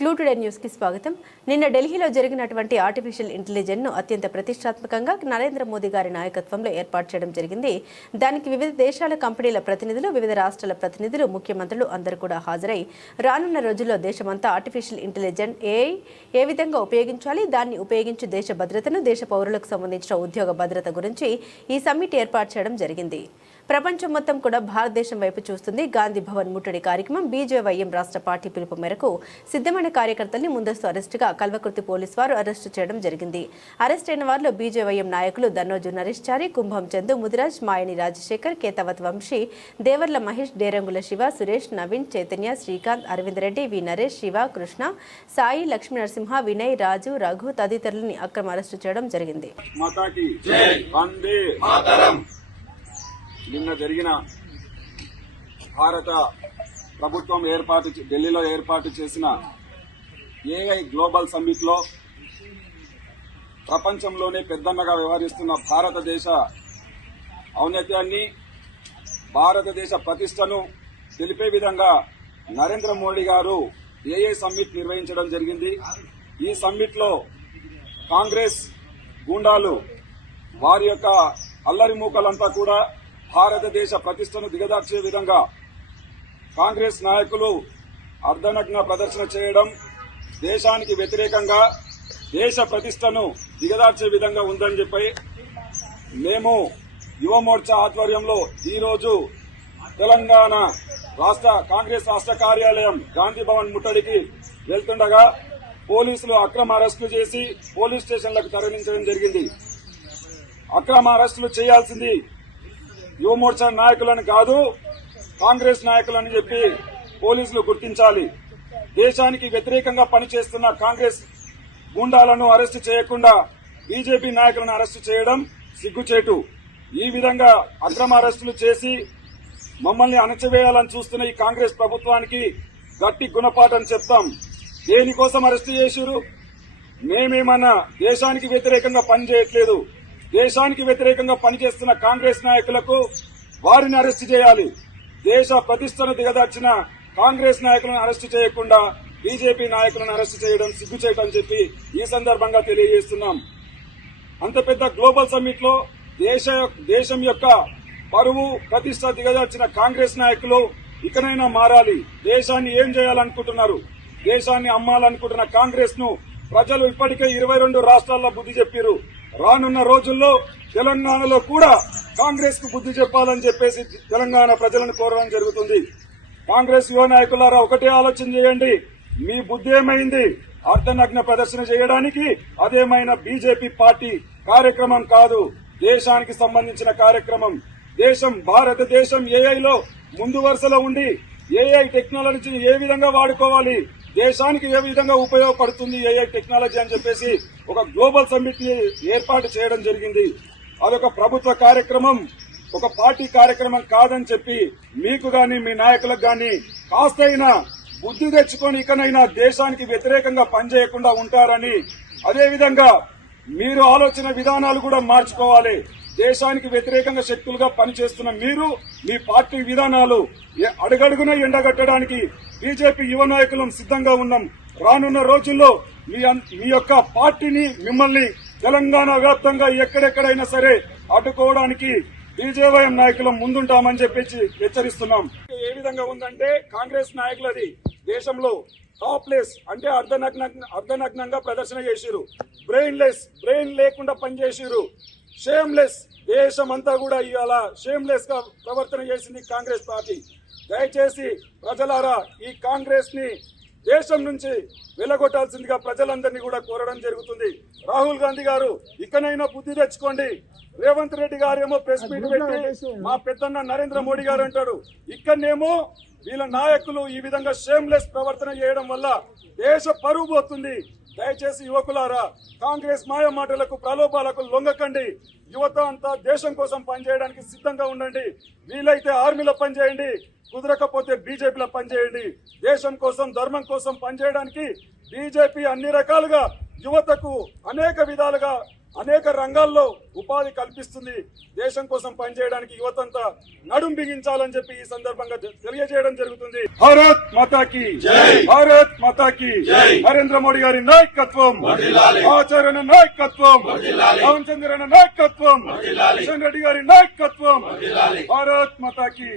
Clue today స్వాగతం. నిన్న ఢిల్లీలో జరిగినటువంటి ఆర్టిఫిషియల్ ఇంటెలిజెన్స్ను అత్యంత ప్రతిష్టాత్మకంగా నరేంద్ర మోదీ గారి నాయకత్వంలో ఏర్పాటు చేయడం జరిగింది. దానికి వివిధ దేశాల కంపెనీల ప్రతినిధులు వివిధ రాష్ట్రాల ప్రతినిధులు ముఖ్యమంత్రులు అందరూ కూడా హాజరై రానున్న రోజుల్లో దేశమంతా ఆర్టిఫిషియల్ ఇంటెలిజెన్స్ ఏఐ ఏ విధంగా ఉపయోగించాలి దాన్ని ఉపయోగించి దేశ భద్రతను దేశ పౌరులకు సంబంధించిన ఉద్యోగ భద్రత గురించి ఈ సమ్మిట్ ఏర్పాటు చేయడం జరిగింది. ప్రపంచం మొత్తం కూడా భారతదేశం వైపు చూస్తుంది. గాంధీ భవన్ ముట్టడి కార్యక్రమం బీజేవైఎం రాష్ట్ర పార్టీ పిలుపు మేరకు సిద్ధమైన కార్యకర్తల్ని ముందస్తు అరెస్టుగా కల్వకుర్తి పోలీసు వారు అరెస్టు చేయడం జరిగింది. అరెస్ట్ అయిన వారిలో బీజేవైఎం నాయకులు దన్నోజు నరేష్ చారి కుంభం చందు ముదిరాజ్ మాయని రాజశేఖర్ కేతవత్ వంశీ దేవర్ల మహేష్ డేరంగుల శివ సురేష్ నవీన్ చైతన్య శ్రీకాంత్ అరవింద్ రెడ్డి వి నరేష్ శివ కృష్ణ సాయి లక్ష్మీ నరసింహ వినయ్ రాజు రఘు తదితరులని అక్రమ అరెస్టు చేయడం జరిగింది. వందే నిన్న జరిగిన భారత ప్రభుత్వం ఏర్పాటు ఢిల్లీలో ఏర్పాటు చేసిన ఏఐ గ్లోబల్ సమ్మిట్లో ప్రపంచంలోనే పెద్దన్నగా వ్యవహరిస్తున్న భారతదేశ ఔన్నత్యాన్ని భారతదేశ ప్రతిష్టను తెలిపే విధంగా నరేంద్ర మోడీ గారు ఏఐ సమ్మిట్ నిర్వహించడం జరిగింది. ఈ సమ్మిట్లో కాంగ్రెస్ గూండాలు వారి యొక్క అల్లరి మూకలంతా కూడా భారతదేశ ప్రతిష్టను దిగదార్చే విధంగా కాంగ్రెస్ నాయకులు అర్ధనగ్న ప్రదర్శన చేయడం దేశానికి వ్యతిరేకంగా దేశ ప్రతిష్టను దిగదార్చే విధంగా ఉందని చెప్పి మేము యువమోర్చా ఆధ్వర్యంలో ఈరోజు తెలంగాణ రాష్ట్ర కాంగ్రెస్ రాష్ట్ర కార్యాలయం గాంధీ భవన్ ముట్టడికి వెళ్తుండగా పోలీసులు అక్రమ అరెస్టులు చేసి పోలీస్ స్టేషన్లకు తరలించడం జరిగింది. అక్రమ అరెస్టులు చేయాల్సింది యువమోర్చా నాయకులను కాదు కాంగ్రెస్ నాయకులని చెప్పి పోలీసులు గుర్తించాలి. దేశానికి వ్యతిరేకంగా పనిచేస్తున్న కాంగ్రెస్ గుండాలను అరెస్టు చేయకుండా బీజేపీ నాయకులను అరెస్టు చేయడం సిగ్గుచేటు. ఈ విధంగా అక్రమ అరెస్టులు చేసి మమ్మల్ని అణచివేయాలని చూస్తున్న ఈ కాంగ్రెస్ ప్రభుత్వానికి గట్టి గుణపాఠం చెప్తాం. దేనికోసం అరెస్టు చేసిరు మేమేమన్నా దేశానికి వ్యతిరేకంగా పనిచేయట్లేదు దేశానికి వ్యతిరేకంగా పనిచేస్తున్న కాంగ్రెస్ నాయకులకు వారిని అరెస్టు చేయాలి. దేశ ప్రతిష్టను దిగదార్చిన కాంగ్రెస్ నాయకులను అరెస్టు చేయకుండా బీజేపీ నాయకులను అరెస్టు చేయడం సిగ్గుచేయటం చెప్పి ఈ సందర్భంగా తెలియజేస్తున్నాం. అంత పెద్ద గ్లోబల్ సమ్మిట్లో దేశ దేశం యొక్క పరువు ప్రతిష్ట దిగజార్చిన కాంగ్రెస్ నాయకులు ఇకనైనా మారాలి. దేశాన్ని ఏం చేయాలనుకుంటున్నారు? దేశాన్ని అమ్మాలనుకుంటున్న కాంగ్రెస్ను ప్రజలు ఇప్పటికే ఇరవై రెండు రాష్ట్రాల్లో బుద్ధి చెప్పారు రానున్న రోజుల్లో తెలంగాణలో కూడా కాంగ్రెస్కు బుద్ధి చెప్పాలని చెప్పేసి తెలంగాణ ప్రజలను కోరడం జరుగుతుంది. కాంగ్రెస్ యువ నాయకులారా ఒకటే ఆలోచన చేయండి. మీ బుద్ధి ఏమైంది? అర్ధనగ్న ప్రదర్శన చేయడానికి అదేమైనా బీజేపీ పార్టీ కార్యక్రమం కాదు. దేశానికి సంబంధించిన కార్యక్రమం. దేశం భారతదేశం ఏఐలో ముందు వరుసలో ఉండి ఏఐ టెక్నాలజీని ఏ విధంగా వాడుకోవాలి? దేశానికి ఏ విధంగా ఉపయోగపడుతుంది ఏఐ టెక్నాలజీ అని చెప్పేసి ఒక గ్లోబల్ సమ్మిట్ని ఏర్పాటు చేయడం జరిగింది. అదొక ప్రభుత్వ కార్యక్రమం ఒక పార్టీ కార్యక్రమం కాదని చెప్పి మీకు గాని మీ నాయకులకు గాని కాస్తైనా బుద్ధి తెచ్చుకొని ఇకనైనా దేశానికి వ్యతిరేకంగా పనిచేయకుండా ఉంటారని అదేవిధంగా మీరు ఆలోచన విధానాలు కూడా మార్చుకోవాలి. దేశానికి వ్యతిరేకంగా శక్తులుగా పనిచేస్తున్న మీరు మీ పార్టీ విధానాలు అడుగడుగున ఎండగట్టడానికి బీజేపీ యువ నాయకులం సిద్ధంగా ఉన్నాం. రానున్న రోజుల్లో మీ మీ యొక్క పార్టీని మిమ్మల్ని తెలంగాణ వ్యాప్తంగా ఎక్కడెక్కడైనా సరే అడ్డుకోవడానికి బీజేవైఎం నాయకులం ముందుంటామని చెప్పేసి హెచ్చరిస్తున్నాం. ఏ విధంగా ఉందంటే కాంగ్రెస్ నాయకులది దేశంలో టాప్ లెస్ అంటే అర్ధనగ్న అర్ధనగ్నంగా ప్రదర్శన చేసిరు బ్రెయిన్ లెస్ బ్రెయిన్ లేకుండా పనిచేసిరు షేమ్లెస్ దేశం అంతా కూడా ఇవాళ షేమ్లెస్గా ప్రవర్తన చేసింది కాంగ్రెస్ పార్టీ. దయచేసి ప్రజలారా ఈ కాంగ్రెస్ని దేశం నుంచి వెలగొట్టాల్సిందిగా ప్రజలందరినీ కూడా కోరడం జరుగుతుంది. రాహుల్ గాంధీ గారు ఇకనైనా బుద్ధి తెచ్చుకోండి. రేవంత్ రెడ్డి గారేమో ప్రెస్ మీట్ పెట్టి మా పెద్దన్న నరేంద్ర మోడీ గారు అంటాడు. ఇక్కడనేమో వీళ్ళ నాయకులు ఈ విధంగా షేమ్లెస్ ప్రవర్తన చేయడం వల్ల దేశ పరువు పోతుంది. దయచేసి యువకులారా కాంగ్రెస్ మాయ మాటలకు ప్రలోభాలకు లొంగకండి. యువత అంతా దేశం కోసం పనిచేయడానికి సిద్ధంగా ఉండండి. వీలైతే ఆర్మీలో పనిచేయండి కుదరకపోతే బీజేపీలో పనిచేయండి. దేశం కోసం ధర్మం కోసం పనిచేయడానికి బీజేపీ అన్ని రకాలుగా యువతకు అనేక విధాలుగా అనేక రంగాల్లో ఉపాధి కల్పిస్తుంది. దేశం కోసం పనిచేయడానికి యువతంతా నడుం బిగించాలని చెప్పి ఈ సందర్భంగా తెలియజేయడం జరుగుతుంది. భారత్ మాతాకి భారత్ మాతాకి నరేంద్ర మోడీ గారి నాయకత్వం. ఆచరణ నాయకత్వం. రామచంద్రన నాయకత్వం. కిషన్ రెడ్డి గారి నాయకత్వం. భారత్ మాతాకి